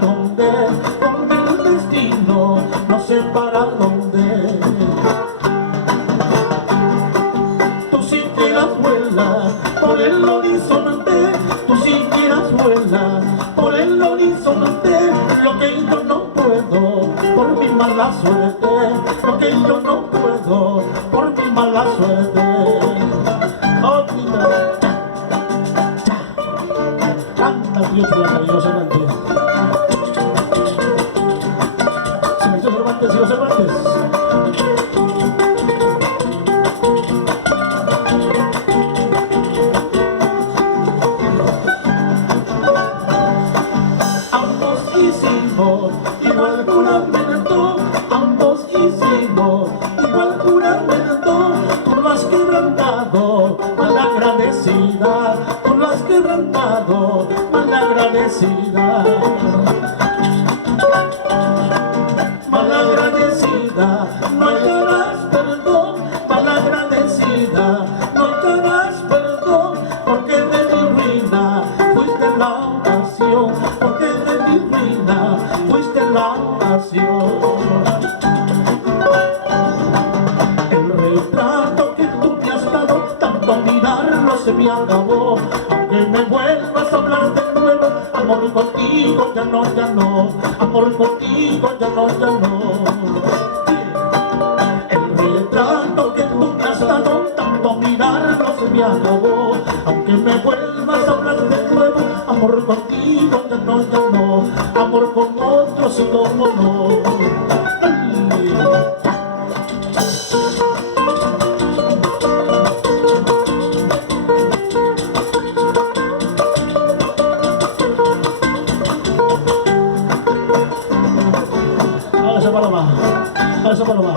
dónde, con el destino, no sé para dónde. Tú si quieras vuela por el horizonte, tú si quieras vuela por el horizonte, lo que yo no puedo por mi mala suerte, lo que yo no puedo por mi mala suerte. Oh, canta Dios de la maravillosa cantidad. Se me hizo Cervantes y los Cervantes. Ambos hicimos igual juramento, ambos hicimos igual juramento. Tú lo has quebrantado, malagradecida, tú lo has quebrantado, malagradecida. Malagradecida, no hallarás perdón, malagradecida, no hallarás perdón, porque de mi ruina fuiste la ocasión, porque de mi ruina fuiste la ocasión. El retrato que tú me has dado, tanto mirarlo se me acabó, aunque me vuelvas a hablar de nuevo, amor contigo ya no, amor contigo ya no. El retrato que tú me has dado, tanto mirarlo se me acabó, aunque me vuelvas a hablar de nuevo, amor contigo ya no, amor con otro sí como no. Esa paloma.